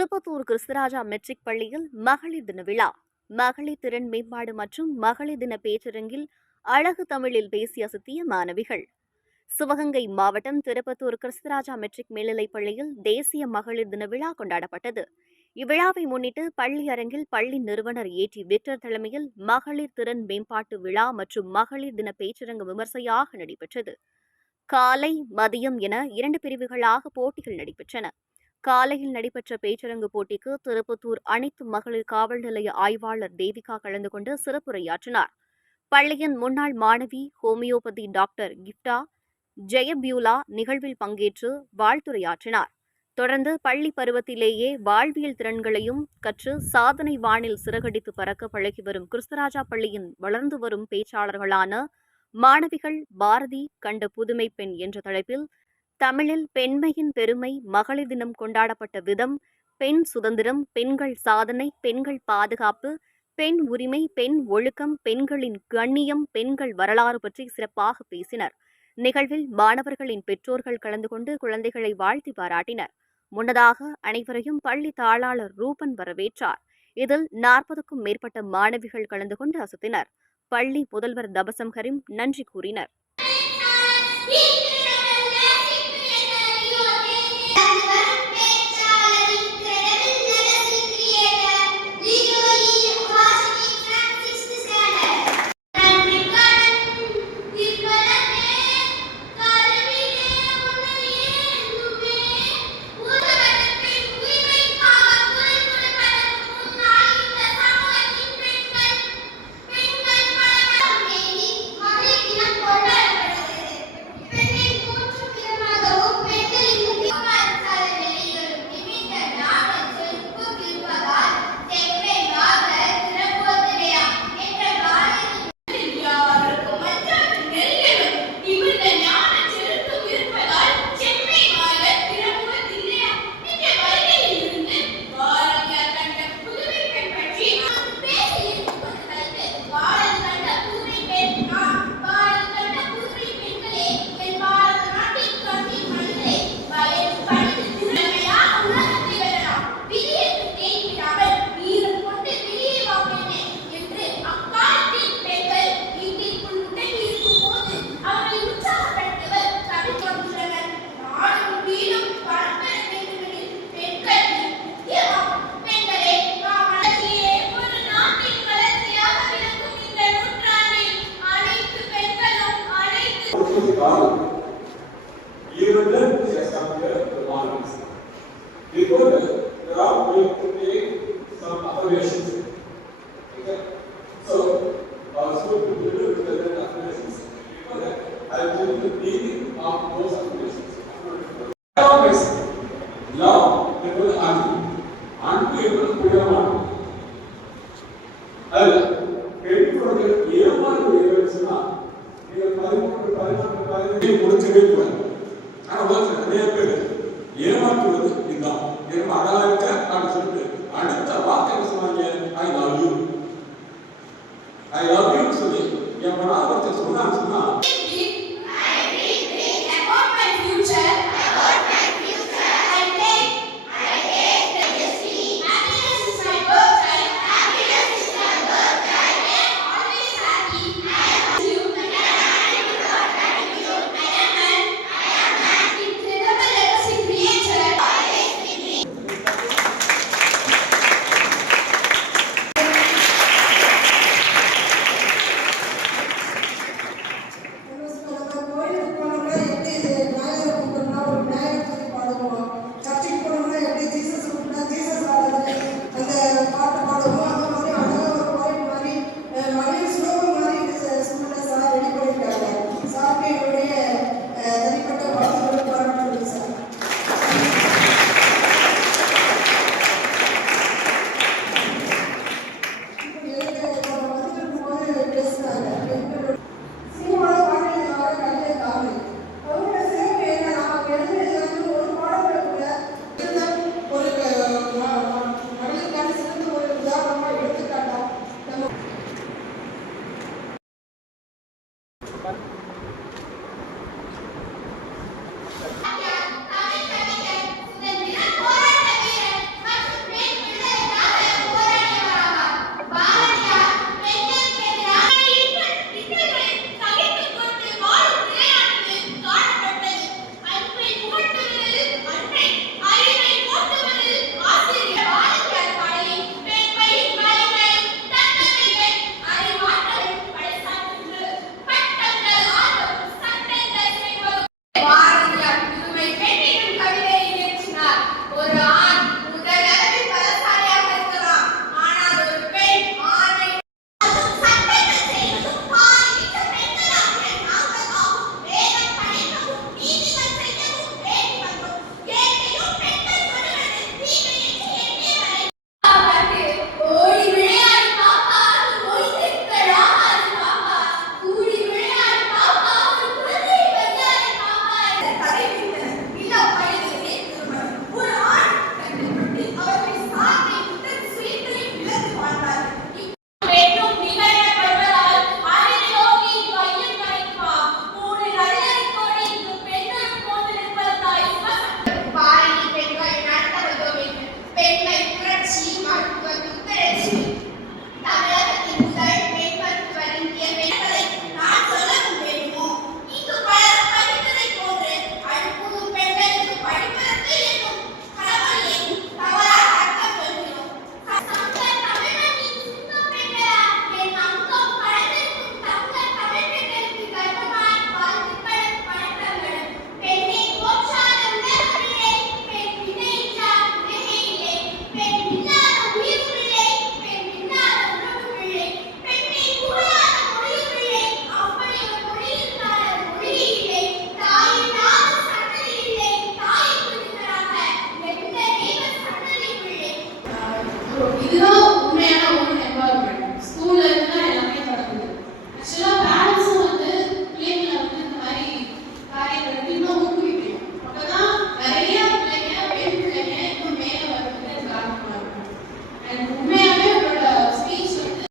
Tirupattur Kristharaja matric பள்ளியில் மகளிர் தின விழா. மகளிர் திறன் மேம்பாடு மற்றும் மகளிர் தின பேச்சரங்கில் அழகு தமிழில் பேசி சித்திய மாணவிகள். சிவகங்கை மாவட்டம் திருப்பத்தூர் கிறிஸ்தராஜா மெட்ரிக் மேல்நிலைப் பள்ளியில் தேசிய மகளிர் தின விழா கொண்டாடப்பட்டது. இவ்விழாவை முன்னிட்டு பள்ளி அரங்கில் பள்ளி நிறுவனர் ஏற்றி விக்டர் தலைமையில் மகளிர் திறன் மேம்பாட்டு விழா மற்றும் மகளிர் தின பேச்சரங்கு விமர்சையாக நடைபெற்றது. காலை மதியம் என இரண்டு பிரிவுகளாக போட்டிகள் நடைபெற்றன. காலையில் நடைபெற்ற பேச்சரங்கு போட்டிக்கு திருப்பத்தூர் அனைத்து மகளிர் காவல் நிலைய ஆய்வாளர் தேவிகா கலந்து கொண்டு சிறப்புரையாற்றினார். பள்ளியின் முன்னாள் மாணவி ஹோமியோபதி டாக்டர் கிப்டா ஜெயபியூலா நிகழ்வில் பங்கேற்று வாழ்த்துரையாற்றினார். தொடர்ந்து பள்ளி பருவத்திலேயே வாழ்வியல் திறன்களையும் கற்று சாதனை வானில் சிறகடித்து பறக்க பழகி வரும் கிறிஸ்தராஜா பள்ளியின் வளர்ந்து வரும் பேச்சாளர்களான மாணவிகள் பாரதி கண்ட புதுமை பெண் என்ற தலைப்பில் தமிழில் பெண்மையின் பெருமை மகளிர் தினம் கொண்டாடப்பட்ட விதம் பெண் சுதந்திரம் பெண்கள் சாதனை பெண்கள் பாதுகாப்பு பெண் உரிமை பெண் ஒழுக்கம் பெண்களின் கண்ணியம் பெண்கள் வரலாறு பற்றி சிறப்பாக பேசினர். நிகழ்வில் மாணவர்களின் பெற்றோர்கள் கலந்து கொண்டு குழந்தைகளை வாழ்த்தி பாராட்டினர். முன்னதாக அனைவரையும் பள்ளி தாளாளர் ரூபன் வரவேற்றார். இதில் நாற்பதுக்கும் மேற்பட்ட மாணவிகள் கலந்து கொண்டு அசத்தினர். பள்ளி முதல்வர் தபசம் கரீம் நன்றி கூறினர். We know that there are going to make some affirmations. Okay? So, also to be able to tell them affirmations. that, I will do the meaning of those affirmations. Always, love people and unable to be around. ಅಲ್ಲ ಹೇಳಿಕೊಡೋದಕ್ಕೆ ಏನು ಮಾಡಿ ಹೇಳ್ಸಿಲ್ಲ ಈಗ ಪರಿಮಾಣ ಪರಿಮಾಣ ಪರಿಮಾಣ ಮುಳುಚಬೇಕು